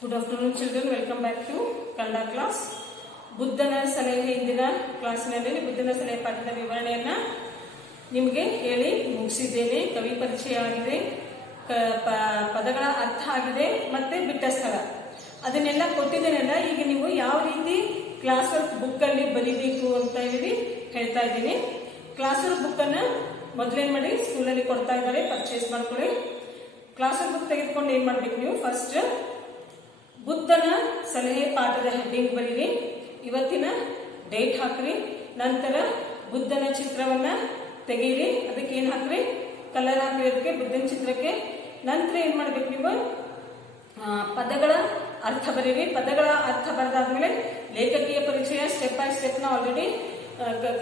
Good afternoon children, welcome back to Kannada class. ಬುದ್ಧನ ಸಲಹೆ ಇಂದಿನ ಕ್ಲಾಸಿನಲ್ಲಿ ಬುದ್ಧನ ಸಲಹೆ ಪಾಠದ ವಿವರಣೆಯನ್ನ ನಿಮಗೆ ಹೇಳಿ ಮುಗಿಸಿದ್ದೇನೆ. ಕವಿ ಪರಿಚಯ ಆಗಿದೆ, ಪದಗಳ ಅರ್ಥ ಆಗಿದೆ, ಮತ್ತೆ ಬಿಟ್ಟ ಸ್ಥಳ ಅದನ್ನೆಲ್ಲ ಕೊಟ್ಟಿದ್ದೇನಲ್ಲ. ಈಗ ನೀವು ಯಾವ ರೀತಿ ಕ್ಲಾಸ್ ವರ್ಕ್ ಬುಕ್ ಅಲ್ಲಿ ಬರೀಬೇಕು ಅಂತ ಹೇಳಿ ಹೇಳ್ತಾ ಇದ್ದೀನಿ. ಕ್ಲಾಸ್ ವರ್ಕ್ ಬುಕ್ ಅನ್ನ ಮೊದಲೇನ್ ಮಾಡಿ ಸ್ಕೂಲಲ್ಲಿ ಕೊಡ್ತಾ ಇದ್ದಾರೆ, ಪರ್ಚೇಸ್ ಮಾಡ್ಕೊಳ್ಳಿ. ಕ್ಲಾಸ್ ವರ್ಕ್ ಬುಕ್ ತೆಗೆದುಕೊಂಡು ಏನ್ ಮಾಡ್ಬೇಕು ನೀವು, ಫಸ್ಟ್ ಬುದ್ಧನ ಸಲಹೆ ಪಾಠದ ಹೆಡ್ಡಿಂಗ್ ಬರೀರಿ, ಇವತ್ತಿನ ಡೇಟ್ ಹಾಕ್ರಿ, ನಂತರ ಬುದ್ಧನ ಚಿತ್ರವನ್ನ ತೆಗೀರಿ, ಅದಕ್ಕೆ ಏನ್ ಹಾಕ್ರಿ, ಕಲರ್ ಹಾಕ್ರಿ ಅದಕ್ಕೆ ಬುದ್ಧನ ಚಿತ್ರಕ್ಕೆ. ನಂತರ ಏನ್ ಮಾಡ್ಬೇಕು ನೀವು, ಪದಗಳ ಅರ್ಥ ಬರೀರಿ. ಪದಗಳ ಅರ್ಥ ಬರೆದಾದ್ಮೇಲೆ ಲೇಖಕಿಯ ಪರಿಚಯ ಸ್ಟೆಪ್ ಬೈ ಸ್ಟೆಪ್ ನ ಆಲ್ರೆಡಿ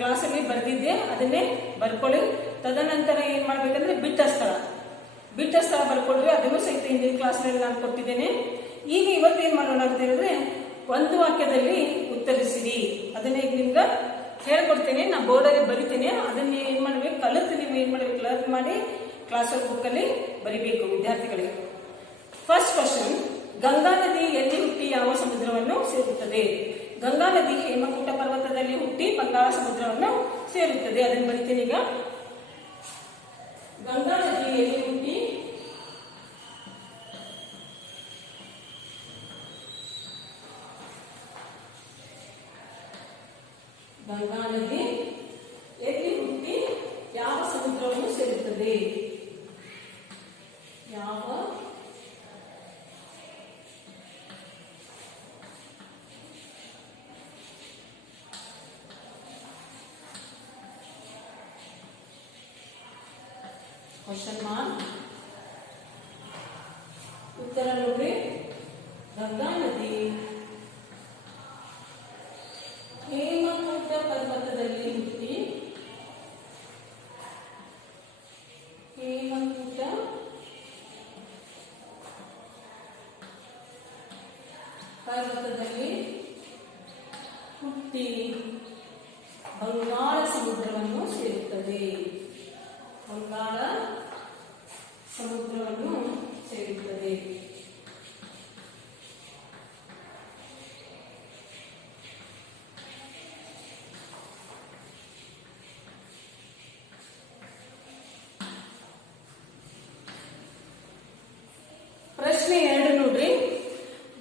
ಕ್ಲಾಸಲ್ಲಿ ಬರೆದಿದ್ದೆ, ಅದನ್ನೇ ಬರ್ಕೊಳ್ಳಿ. ತದನಂತರ ಏನ್ ಮಾಡ್ಬೇಕಂದ್ರೆ ಬಿಟ್ಟ ಸ್ಥಳ ಬರ್ಕೊಳ್ರಿ, ಅದನ್ನು ಸಹಿತ ಹಿಂದಿನ ಕ್ಲಾಸ್ನಲ್ಲಿ ನಾನು ಕೊಟ್ಟಿದ್ದೇನೆ. ಈಗ ಇವತ್ತೇನ್ ಮಾಡೋಣ ಅಂತ ಹೇಳಿದ್ರೆ, ಒಂದು ವಾಕ್ಯದಲ್ಲಿ ಉತ್ತರಿಸಿರಿ. ಅದನ್ನ ಈಗ ನಿಮ್ಗೆ ಹೇಳ್ಕೊಡ್ತೇನೆ, ನಾ ಬೋರ್ಡಲ್ಲಿ ಬರಿತೇನೆ. ಅದನ್ನ ಏನ್ ಮಾಡ್ಬೇಕು, ಕಲಿತು ನೀವು ಏನ್ ಮಾಡ್ಬೇಕು, ಲರ್ನ್ ಮಾಡಿ ಕ್ಲಾಸ್ ವರ್ಕ್ ಬುಕ್ ಅಲ್ಲಿ ಬರಿಬೇಕು ವಿದ್ಯಾರ್ಥಿಗಳಿಗೆ. ಫಸ್ಟ್ ಕ್ವಶನ್, ಗಂಗಾ ನದಿ ಎಲ್ಲಿ ಹುಟ್ಟಿ ಯಾವ ಸಮುದ್ರವನ್ನು ಸೇರುತ್ತದೆ? ಗಂಗಾ ನದಿ ಹೇಮಕೂಟ ಪರ್ವತದಲ್ಲಿ ಹುಟ್ಟಿ ಬಂಗಾಳ ಸಮುದ್ರವನ್ನು ಸೇರುತ್ತದೆ. ಅದನ್ನು ಬರಿತೇನೆ ಈಗ. ಗಂಗಾ ನದಿ ಎಲ್ಲಿ ಹುಟ್ಟಿ ಗಂಗಾ ನದಿ ಎಲ್ಲಿ ಹುಟ್ಟಿ ಯಾವ ಸಮುದ್ರವನ್ನು ಸೇರುತ್ತದೆ? ಯಾವ ಕ್ವಶನ್ ಮಾರ್ಕ್. ಉತ್ತರ ನೋಡ್ರಿ, ಗಂಗಾ ನದಿ ಹೇಮಕೂಟ ಪರ್ವತದಲ್ಲಿ ಹುಟ್ಟಿ ಹೇಮಕೂಟ ಪರ್ವತದಲ್ಲಿ ಹುಟ್ಟಿ ಬಂಗಾಳ ಸಮುದ್ರವನ್ನು ಸೇರುತ್ತದೆ. ಬಂಗಾಳ ಸಮುದ್ರವನ್ನು ಸೇರುತ್ತದೆ. ಪ್ರಶ್ನೆ 2 ನೋಡ್ರಿ.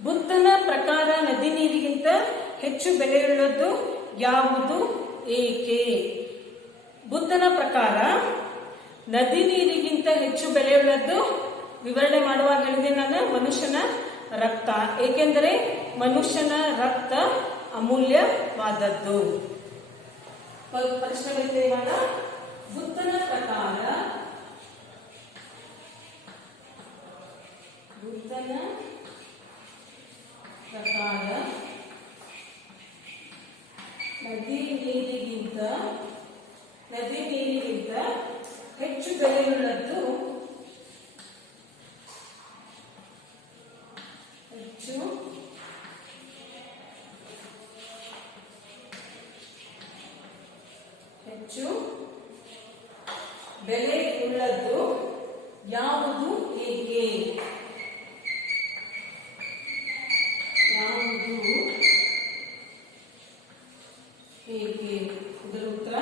ಬುದ್ಧನ ಪ್ರಕಾರ ನದಿ ನೀರಿಗಿಂತ ಹೆಚ್ಚು ಬೆಲೆಯುಳ್ಳದ್ದು ಯಾವುದು, ಏಕೆ? ಬುದ್ಧನ ಪ್ರಕಾರ ನದಿ ನೀರಿಗಿಂತ ಹೆಚ್ಚು ಬೆಲೆಯುಳ್ಳದ್ದು ವಿವರಣೆ ಮಾಡುವಾಗ ಹೇಳಿದೆ ನಾನು, ಮನುಷ್ಯನ ರಕ್ತ. ಏಕೆಂದರೆ ಮನುಷ್ಯನ ರಕ್ತ ಅಮೂಲ್ಯವಾದದ್ದು. ಪ್ರಶ್ನೆ ಬರೀತೇವೆ ಇವಾಗ. ಬುದ್ಧನ ಪ್ರಕಾರ ನದಿ ನೀರಿಗಿಂತ ಹೆಚ್ಚು ಬೆಲೆಯುಳ್ಳದ್ದು ಹೆಚ್ಚು ಬೆಲೆಯುಳ್ಳದ್ದು ಯಾವುದು, ಏಕೆ? ಇದರ ಉತ್ತರ,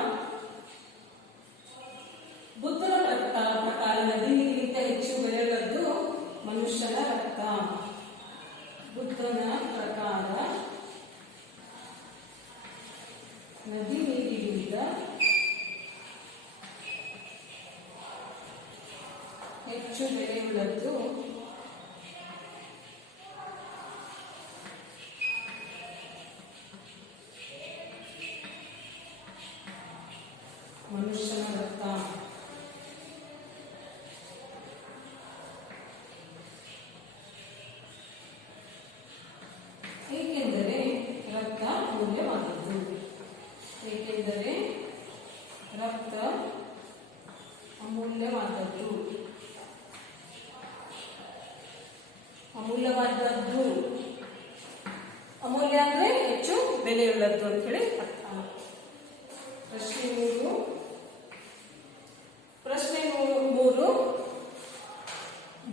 ಬುದ್ಧನ ಪ್ರಕಾರ ನದಿ ನೀರಿಗಿಂತ ಹೆಚ್ಚು ಬೆಲೆಯುಳ್ಳದ್ದು ಮನುಷ್ಯನ ರಕ್ತ. ಬುದ್ಧನ ಪ್ರಕಾರ ನದಿ ನೀರಿಗಿಂತ ಹೆಚ್ಚು ಬೆಲೆಯುಳ್ಳದ್ದು ಮನುಷ್ಯನ ರಕ್ತ. ಏಕೆಂದರೆ ರಕ್ತ ಅಮೂಲ್ಯವಾದದ್ದು. ಅಮೂಲ್ಯ ಅಂದ್ರೆ ಹೆಚ್ಚು ಬೆಲೆಯುಳ್ಳದ್ದು ಅಂತ ಹೇಳಿ ಅರ್ಥ. ಪ್ರಶ್ನೆ 3,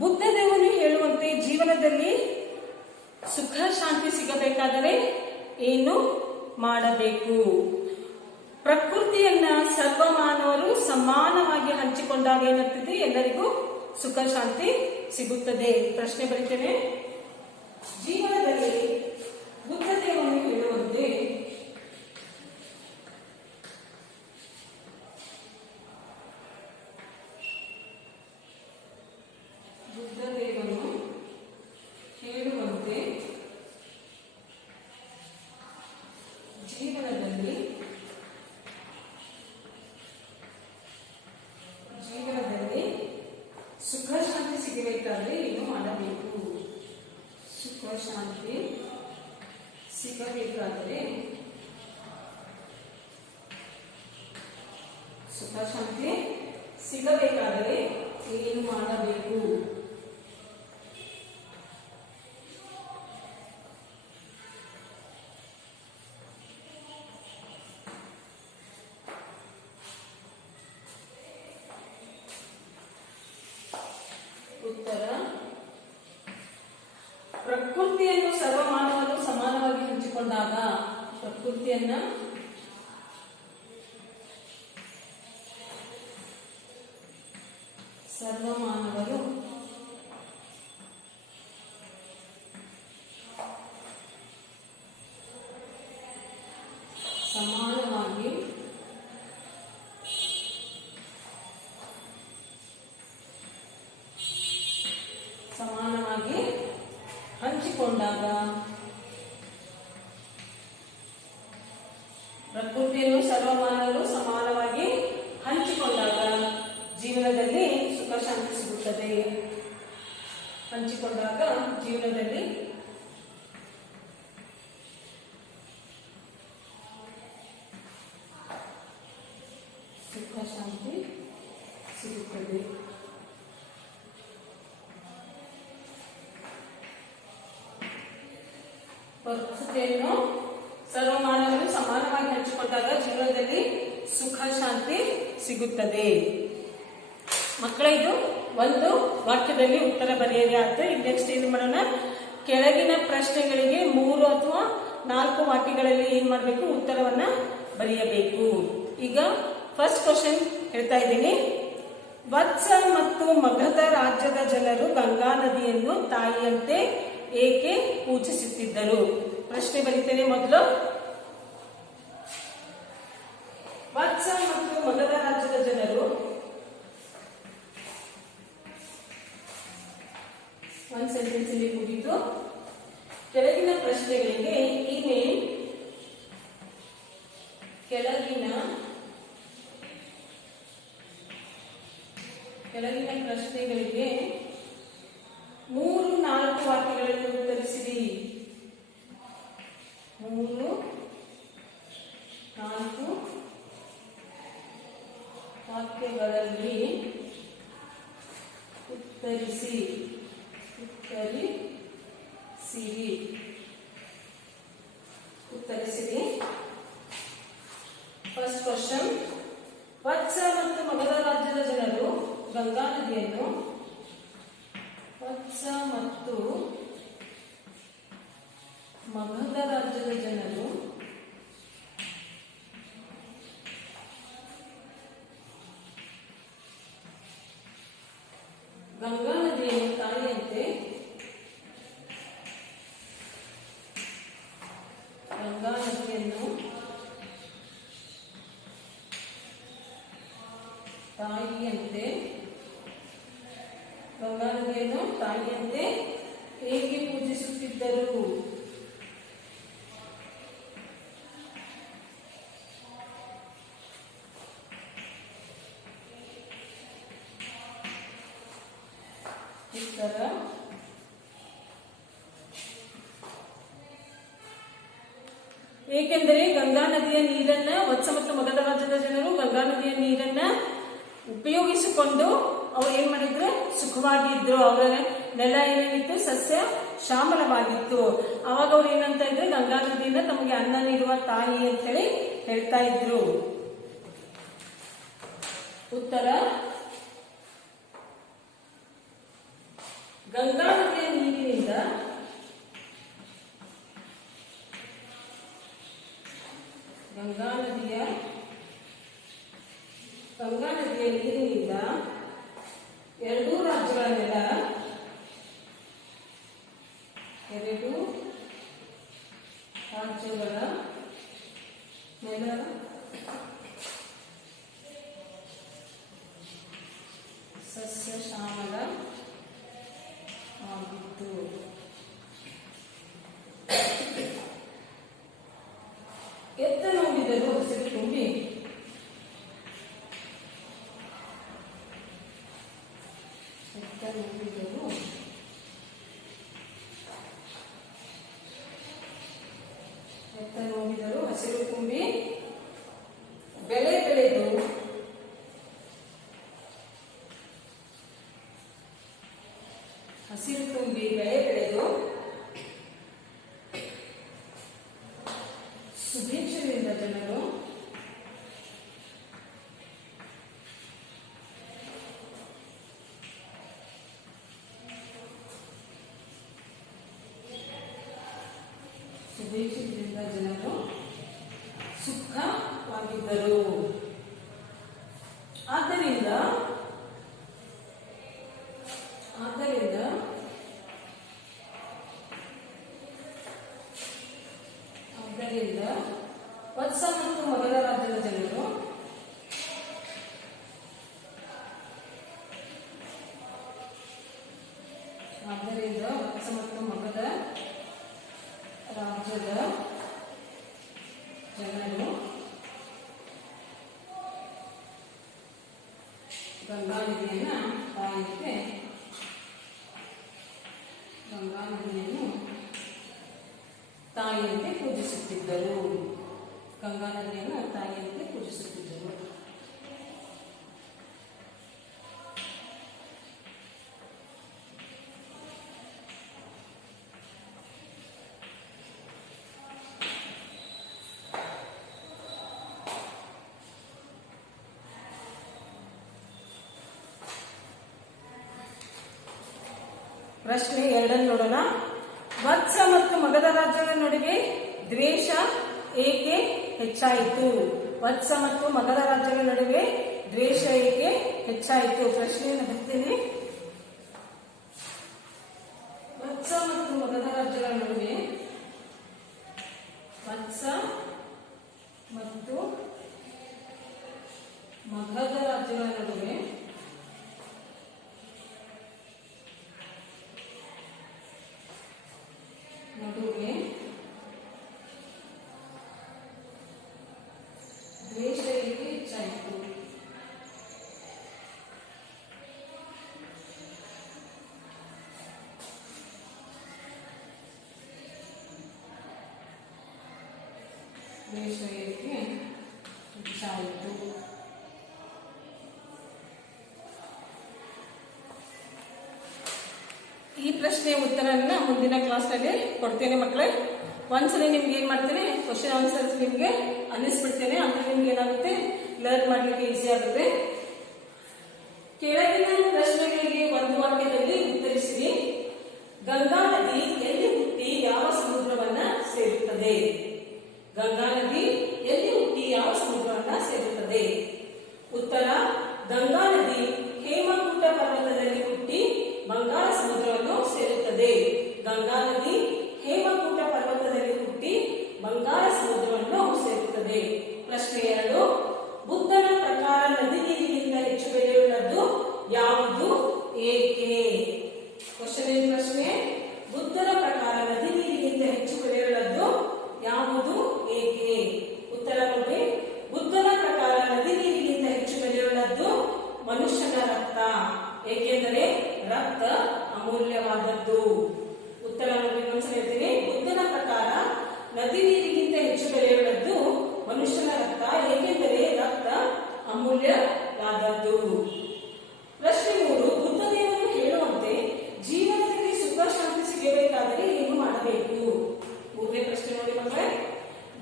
ಬುದ್ಧ ದೇವನು ಹೇಳುವಂತೆ ಜೀವನದಲ್ಲಿ ಸುಖ ಶಾಂತಿ ಸಿಗಬೇಕಾದರೆ ಏನು ಮಾಡಬೇಕು? ಪ್ರಕೃತಿಯನ್ನ ಸರ್ವ ಮಾನವರು ಸಮಾನವಾಗಿ ಹಂಚಿಕೊಂಡಾಗ ಏನಾಗ್ತದೆ? ಎಲ್ಲರಿಗೂ ಸುಖ ಶಾಂತಿ ಸಿಗುತ್ತದೆ. ಪ್ರಶ್ನೆ ಬರೀತೇನೆ. ಜೀವನದಲ್ಲಿ ಬುದ್ಧದೇವನು ಹೇಳುವಂತೆ ಜೀವನದಲ್ಲಿ ಸುಖ ಶಾಂತಿ ಸಿಗಬೇಕಾದ್ರೆ ಏನು ಮಾಡಬೇಕು? ಸುಖ ಶಾಂತಿ ಸಿಗಬೇಕಾದರೆ ಏನು ಮಾಡಬೇಕು? ಉತ್ತರ: ಪ್ರಕೃತಿಯನ್ನು ಸರ್ವ ಮಾನವರು ಸಮಾನವಾಗಿ ಹಂಚಿಕೊಂಡಾಗ, ಪ್ರಕೃತಿಯನ್ನ ಸರ್ವ ಮಾನವರು ಸಮಾನವಾಗಿ ಹಂಚಿಕೊಂಡಾಗ, ಪ್ರಕೃತಿಯನ್ನು ಸರ್ವಮಾನವರು ಸಮಾನವಾಗಿ ಹಂಚಿಕೊಂಡಾಗ ಜೀವನದಲ್ಲಿ ಸುಖ ಶಾಂತಿ ಸಿಗುತ್ತದೆ. ಹಂಚಿಕೊಂಡಾಗ ಜೀವನದಲ್ಲಿ ಸುಖ ಶಾಂತಿ ಸಿಗುತ್ತದೆ. ಪ್ರಕೃತಿಯನ್ನು ಸರ್ವ ಮಾನವರು ಸಮಾನವಾಗಿ ಹಂಚಿಕೊಂಡಾಗ ಜೀವನದಲ್ಲಿ ಸುಖ ಶಾಂತಿ ಸಿಗುತ್ತದೆ. ಮಕ್ಕಳೇ, ಇದು ಒಂದು ವಾಕ್ಯದಲ್ಲಿ ಉತ್ತರ ಬರೆಯಿರಿ ಅಂತ. ನೆಕ್ಸ್ಟ್ ಏನು ಮಾಡೋಣ? ಕೆಳಗಿನ ಪ್ರಶ್ನೆಗಳಿಗೆ 3 ಅಥವಾ 4 ವಾಕ್ಯಗಳಲ್ಲಿ ಏನ್ ಮಾಡಬೇಕು? ಉತ್ತರವನ್ನ ಬರೆಯಬೇಕು. ಈಗ ಫಸ್ಟ್ ಕ್ವಶನ್ ಹೇಳ್ತಾ ಇದ್ದೀನಿ. ವತ್ಸ ಮತ್ತು ಮಗಧ ರಾಜ್ಯದ ಜನರು ಗಂಗಾ ನದಿಯನ್ನು ತಾಯಿಯಂತೆ ಏಕೆ ಪೂಜಿಸುತ್ತಿದ್ದರು? ಪ್ರಶ್ನೆ ಬರೀತೇನೆ ಮೊದಲು. ವತ್ಸ ಮತ್ತು ಮಗಧ ರಾಜ್ಯದ ಜನರು ಒಂದು ಸೆಂಟೆನ್ಸ್ ಅಲ್ಲಿ ಮುಗಿತು. ಕೆಳಗಿನ ಪ್ರಶ್ನೆಗಳಿಗೆ ಕೆಳಗಿನ ಪ್ರಶ್ನೆಗಳಿಗೆ 3-4 ವಾಕ್ಯಗಳಲ್ಲಿ ಉತ್ತರಿಸಿರಿ. 3-4 ವಾಕ್ಯಗಳಲ್ಲಿ ಉತ್ತರಿಸಿರಿ. ಫಸ್ಟ್ ಕ್ವಶನ್: ವತ್ಸ ಮತ್ತು ಮಗಧ ರಾಜ್ಯದ ಜನರು ಗಂಗಾ ನದಿಯನ್ನು ವತ್ಸ ಮತ್ತು ಮಗಧ ರಾಜ್ಯದ ಜನರು ಗಂಗಾ ನದಿಯನ್ನು ತಾಯಿಯಂತೆ ಹೇಗೆ ಪೂಜಿಸುತ್ತಿದ್ದರು? ಉತ್ತರ: ಏಕೆಂದರೆ ಗಂಗಾ ನದಿಯ ನೀರನ್ನ ವತ್ಸ ಮತ್ತು ಮಗಧ ರಾಜ್ಯದ ಜನರು ಗಂಗಾ ನದಿಯ ನೀರನ್ನ ಉಪಯೋಗಿಸಿಕೊಂಡು ಅವ್ರು ಏನ್ ಮಾಡಿದ್ರು? ಸುಖವಾಗಿದ್ರು. ಅವರ ನೆಲ ಏನೇನಿತ್ತು? ಸಸ್ಯ ಶ್ಯಾಮಲವಾಗಿತ್ತು. ಅವಾಗ ಅವ್ರು ಏನಂತ ಇದ್ರು? ಗಂಗಾ ನದಿಯಿಂದ ತಮಗೆ ಅನ್ನ ನೀಡುವ ತಾಯಿ ಅಂತೇಳಿ ಹೇಳ್ತಾ ಇದ್ರು. ಉತ್ತರ: ಗಂಗಾ ನದಿಯ ನೀರಿನಿಂದ ಗಂಗಾ ನದಿಯ ನೀರಿನಿಂದ ಎರಡೂ ರಾಜ್ಯಗಳ ನೆಲ ಸಸ್ಯ ಶ್ಯಾಮಲ ಆಗಿತ್ತು. ಎತ್ತ ನೋಡಿದರು ಹಸಿರು ತುಂಬಿ ಹಸಿರು ತುಂಬಿ ಬೆಳೆ ಬೆಳೆದು ಹಸಿರು ತುಂಬಿ ಬೆಳೆ ಬೆಳೆದು ಸುಭಿಕ್ಷದಿಂದ ಜನರು ಸುಖವಾಗಿದ್ದರು. ಆದ್ದರಿಂದ ವತ್ಸ ಮತ್ತು ಮಗಧ ರಾಜ್ಯದ ಜನರು ಗಂಗಾ ನದಿಯನ್ನು ತಾಯಿಯಂತೆ ಪೂಜಿಸುತ್ತಿದ್ದರು. ಗಂಗಾ ನದಿಯನ್ನು ತಾಯಿಯಂತೆ ಪೂಜಿಸುತ್ತಿದ್ದರು. ಪ್ರಶ್ನೆ 2 ನೋಡೋಣ. ವತ್ಸ ಮತ್ತು ಮಗಧ ರಾಜ್ಯಗಳ ನಡುವೆ ದ್ವೇಷ ಏಕೆ ಹೆಚ್ಚಾಯಿತು? ವತ್ಸ ಮತ್ತು ಮಗಧ ರಾಜ್ಯಗಳ ನಡುವೆ ದ್ವೇಷ ಏಕೆ ಹೆಚ್ಚಾಯಿತು? ಪ್ರಶ್ನೆಯನ್ನು ಬರ್ತೀನಿ. ವತ್ಸ ಮತ್ತು ಮಗಧ ರಾಜ್ಯಗಳ ನಡುವೆ ವತ್ಸ ಮತ್ತು ಮಗಧ ರಾಜ್ಯಗಳ ನಡುವೆ ದ್ವೇಷ ಏಕೆ ಹೆಚ್ಚಾಯಿತು? ದ್ವೇಷ ಏಕೆ ಹೆಚ್ಚಾಯಿತು? ಈ ಪ್ರಶ್ನೆಯ ಉತ್ತರನ ಮುಂದಿನ ಕ್ಲಾಸ್ನಲ್ಲಿ ಕೊಡ್ತೇನೆ ಮಕ್ಕಳೇ. ಒಂದ್ಸಲ ನಿಮ್ಗೆ ಏನ್ ಮಾಡ್ತೇನೆ, ಕ್ವಶನ್ ಆನ್ಸರ್ಸ್ ನಿಮ್ಗೆ ಅನ್ನಿಸ್ಬಿಡ್ತೇನೆ. ಅಂದ್ರೆ ನಿಮ್ಗೆ ಏನಾಗುತ್ತೆ, ಲರ್ನ್ ಮಾಡ್ಲಿಕ್ಕೆ ಈಸಿ ಆಗುತ್ತೆ. ಕೆಳಗಿನ ಪ್ರಶ್ನೆಗಳಿಗೆ ಒಂದು ವಾಕ್ಯದಲ್ಲಿ ಉತ್ತರಿಸಿರಿ. ಗಂಗಾ ನದಿ ಎಲ್ಲಿ ಹುಟ್ಟಿ ಯಾವ ಸಮುದ್ರವನ್ನ ಸೇರುತ್ತದೆ? ಗಂಗಾ ನದಿ ಎಲ್ಲಿ ಹುಟ್ಟಿ ಯಾವ ಸಮುದ್ರವನ್ನ ಸೇರುತ್ತದೆ? ಉತ್ತರ: ಗಂಗಾ ನದಿ ಹೇಮಕೂಟ ಪರ್ವತದಲ್ಲಿ ಹುಟ್ಟಿ ಬಂಗಾಳ ಸಮುದ್ರವನ್ನು ಸೇರುತ್ತದೆ. ಗಂಗಾ ನದಿ ಹೇಮಕೂಟ ಪರ್ವತದಲ್ಲಿ ಹುಟ್ಟಿ ಬಂಗಾಳ ಸಮುದ್ರವನ್ನು ಸೇರುತ್ತದೆ. ಪ್ರಶ್ನೆ 2: ಬುದ್ಧನ ಪ್ರಕಾರ ನದಿ ನೀರಿಗಿಂತ ಹೆಚ್ಚು ಬೆಲೆಯುಳ್ಳದ್ದು ಯಾವುದು, ಏಕೆ? ಪ್ರಶ್ನೆ: ಬುದ್ಧನ ಪ್ರಕಾರ ನದಿ ನೀರಿಗಿಂತ ಹೆಚ್ಚು ಬೆಲೆಯುಳ್ಳದ್ದು ಯಾವುದು, ಏಕೆ? ಉತ್ತರ ನೋಡಿ. ಬುದ್ಧನ ಪ್ರಕಾರ ನದಿ ನೀರಿಗಿಂತ ಹೆಚ್ಚು ಬೆಲೆಯುಳ್ಳದ್ದು ಮನುಷ್ಯನ ರಕ್ತ, ಏಕೆಂದರೆ ರಕ್ತ ಅಮೂಲ್ಯವಾದದ್ದು. ಉತ್ತರ ನೋಡಿ, ಒಂದ್ಸಲ ಹೇಳ್ತೀನಿ. ಬುದ್ಧನ ಪ್ರಕಾರ ನದಿ ನೀರಿಗಿಂತ ಹೆಚ್ಚು ಬೆಲೆಯುಳ್ಳದ್ದು ಮನುಷ್ಯನ ರಕ್ತ, ಏಕೆಂದರೆ ರಕ್ತ ಅಮೂಲ್ಯವಾದದ್ದು. ಪ್ರಶ್ನೆ 3: ಬುದ್ಧ ದೇವರು ಹೇಳುವಂತೆ ಜೀವನದಲ್ಲಿ ಸುಖ ಶಾಂತಿ ಸಿಗಬೇಕಾದರೆ ಏನು ಮಾಡಬೇಕು? ಮೂರನೇ ಪ್ರಶ್ನೆ ನೋಡಿ ಮಕ್ಕಳೇ.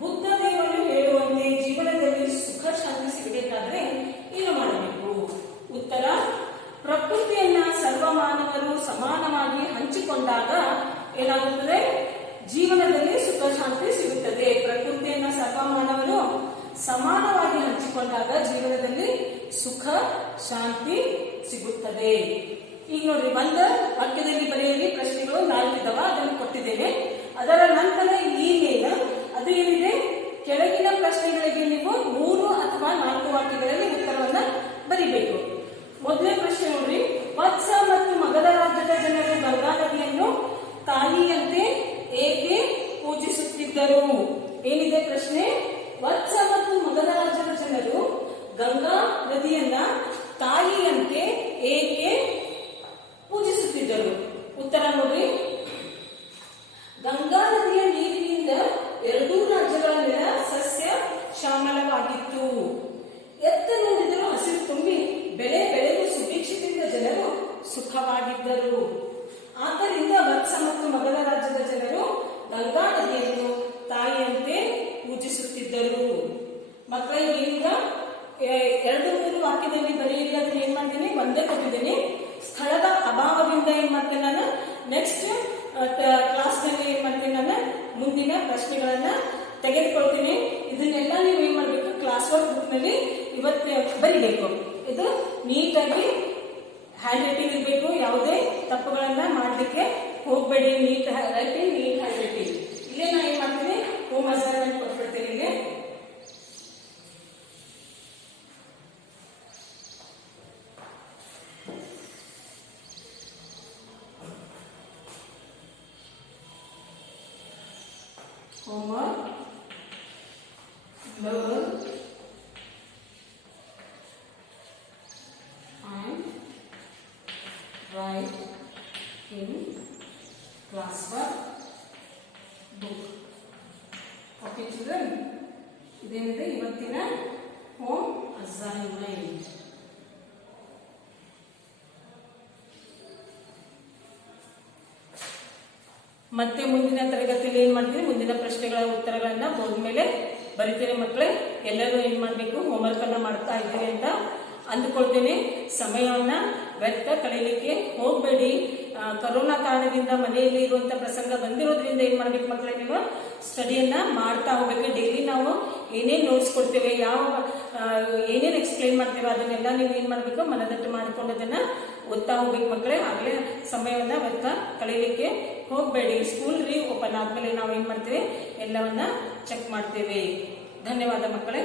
ಬುದ್ಧ ದೇವರು ಹೇಳುವಂತೆ ಜೀವನದಲ್ಲಿ ಸುಖ ಶಾಂತಿ ಸಿಗಬೇಕಾದ್ರೆ ಏನು ಮಾಡಬೇಕು? ಉತ್ತರ: ಪ್ರಕೃತಿಯನ್ನ ಸರ್ವಮಾನವರು ಸಮಾನವಾಗಿ ಹಂಚಿಕೊಂಡಾಗ ಏನಾಗುತ್ತದೆ, ಜೀವನದಲ್ಲಿ ಸುಖ ಶಾಂತಿ ಸಿಗುತ್ತದೆ. ಪ್ರಕೃತಿಯನ್ನ ಸರ್ವಮಾನವರು ಸಮಾನವಾಗಿ ಹಂಚಿಕೊಂಡಾಗ ಜೀವನದಲ್ಲಿ ಸುಖ ಶಾಂತಿ ಸಿಗುತ್ತದೆ. ಈಗ ನೋಡ್ರಿ, ಒಂದು ವಾಕ್ಯದಲ್ಲಿ ಬರೆಯಲಿ ಪ್ರಶ್ನೆಗಳು 4 ಇದಾವ, ಅದನ್ನು ಕೊಟ್ಟಿದ್ದೇನೆ. ಅದರ ನಂತರ ಈಗೇನು ಅದು ಏನಿದೆ, ಕೆಳಗಿನ ಪ್ರಶ್ನೆಗಳಿಗೆ ನೀವು 3 ಅಥವಾ 4 ವಾಕ್ಯಗಳಲ್ಲಿ ಉತ್ತರವನ್ನ ಬರಿಬೇಕು. ಮೊದಲನೇ ಪ್ರಶ್ನೆ ನೋಡ್ರಿ, ವತ್ಸ ಮತ್ತು ಮಗಧ ರಾಜ್ಯದ ಜನರು ಗಂಗಾ ನದಿಯನ್ನು ತಾಯಿಯಂತೆ ಏಕೆ ಪೂಜಿಸುತ್ತಿದ್ದರು? ಏನಿದೆ ಪ್ರಶ್ನೆ? ವತ್ಸ ಮತ್ತು ಮಗಧ ರಾಜ್ಯದ ಜನರು ಗಂಗಾ ನದಿಯನ್ನ ತಾಯಿಯಂತೆ ಏಕೆ ಪೂಜಿಸುತ್ತಿದ್ದರು? ಉತ್ತರ ನೋಡ್ರಿ, ಗಂಗಾ ನದಿಯ ನೀರಿನಿಂದ ಎರಡೂ ರಾಜ್ಯಗಳ ನೆಲ ಸಸ್ಯ ಶ್ಯಾಮಲವಾಗಿತ್ತು. ಎತ್ತ ನೋಡಿದರೂ ಹಸಿರು ತುಂಬಿ ಬೆಳೆ ಬೆಳೆದು ಸುಭಿಕ್ಷದಿಂದ ಜನರು ಸುಖವಾಗಿದ್ದರು. ಆದ್ದರಿಂದ ವತ್ಸ ಮತ್ತು ಮಗಧ ರಾಜ್ಯದ ಜನರು ಗಂಗಾ ನದಿಯನ್ನು ತಾಯಿಯಂತೆ ಪೂಜಿಸುತ್ತಿದ್ದರು. ಮಕ್ಕಳಿಗೆ ಈಗ 2-3 ವಾಕ್ಯದಲ್ಲಿ ಬರೆಯಿರಿ. ಅದನ್ನ ಏನ್ ಮಾಡ್ತೀನಿ, ಒಂದೇ ಕೊಟ್ಟಿದ್ದೀನಿ. ಸ್ಥಳದ ಅಭಾವದಿಂದ ಏನ್ ಮಾಡ್ತೇನೆ ನಾನು, ನೆಕ್ಸ್ಟ್ ಕ್ಲಾಸ್ ನಲ್ಲಿ ಏನ್ ಮಾಡ್ತೀನಿ, ನಾನು ಮುಂದಿನ ಪ್ರಶ್ನೆಗಳನ್ನ ತೆಗೆದುಕೊಳ್ತೀನಿ. ಇದನ್ನೆಲ್ಲ ನೀವು ಏನ್ ಮಾಡ್ಬೇಕು, ಕ್ಲಾಸ್ ವರ್ಕ್ ಬುಕ್ ನಲ್ಲಿ ಇವತ್ತು ಬರಿಬೇಕು. ಇದು ನೀಟಾಗಿ ಹ್ಯಾಂಡ್ ರೈಟಿಂಗ್ ಇರಬೇಕು, ಯಾವುದೇ ತಪ್ಪುಗಳನ್ನ ಮಾಡ್ಲಿಕ್ಕೆ ಹೋಗ್ಬೇಡಿ. Neat writing, neat hand writing. ಇಲ್ಲೇ ನಾ ಏನ್ ಮಾಡ್ತೀನಿ, ಹೋಮ್ ಅಸೈನ್ಮೆಂಟ್ ಕೊಟ್ಬಿಡ್ತೀನಿ. ಇಲ್ಲಿ homework, learn and write in classwork book. Okay children, ಇದೇನಿದೆ ಇವತ್ತಿನ ಹೋಮ್ ಅಸೈನ್ಮೆಂಟ್. ಮತ್ತೆ ಮುಂದಿನ ತರಗತಿಯಲ್ಲಿ ಏನ್ ಮಾಡ್ತೀನಿ, ಮುಂದಿನ ಪ್ರಶ್ನೆಗಳ ಉತ್ತರಗಳನ್ನ ಬೋರ್ಡ್ ಮೇಲೆ ಬರೀತೇನೆ. ಮಕ್ಕಳೇ, ಎಲ್ಲರೂ ಏನ್ ಮಾಡ್ಬೇಕು, ಹೋಮ್ವರ್ಕ್ ಅನ್ನ ಮಾಡ್ತಾ ಇದ್ದೀರಿ ಅಂತ ಅಂದುಕೊಳ್ತೇನೆ. ಸಮಯವನ್ನ ವ್ಯರ್ಥ ಕಳೆಯಲಿಕ್ಕೆ ಹೋಗ್ಬೇಡಿ. ಕೊರೋನಾ ಕಾರಣದಿಂದ ಮನೆಯಲ್ಲಿ ಇರುವಂತ ಪ್ರಸಂಗ ಬಂದಿರೋದ್ರಿಂದ ಏನ್ ಮಾಡ್ಬೇಕು ಮಕ್ಕಳೇ, ನೀವು ಸ್ಟಡಿಯನ್ನ ಮಾಡ್ತಾ ಹೋಗ್ಬೇಕು. ಡೈಲಿ ನಾವು ಏನೇನ್ ನೋಟ್ಸ್ ಕೊಡ್ತೇವೆ, ಏನೇನ್ ಎಕ್ಸ್ಪ್ಲೈನ್ ಮಾಡ್ತೇವೆ, ಅದನ್ನೆಲ್ಲ ನೀವು ಏನ್ ಮಾಡ್ಬೇಕು, ಮನದಟ್ಟು ಮಾಡಿಕೊಂಡು ಅದನ್ನ ಓದ್ತಾ ಹೋಗ್ಬೇಕು ಮಕ್ಕಳೇ. ಆಗ್ಲೇ ಸಮಯವನ್ನ ವ್ಯರ್ಥ ಕಳೆಯಲಿಕ್ಕೆ ಹೋಗ್ಬೇಡಿ. ಸ್ಕೂಲ್ ಓಪನ್ ಆದ್ಮೇಲೆ ನಾವು ಏನ್ ಮಾಡ್ತೇವೆ, ಎಲ್ಲವನ್ನ ಚೆಕ್ ಮಾಡ್ತೇವೆ. ಧನ್ಯವಾದ ಮಕ್ಕಳೇ.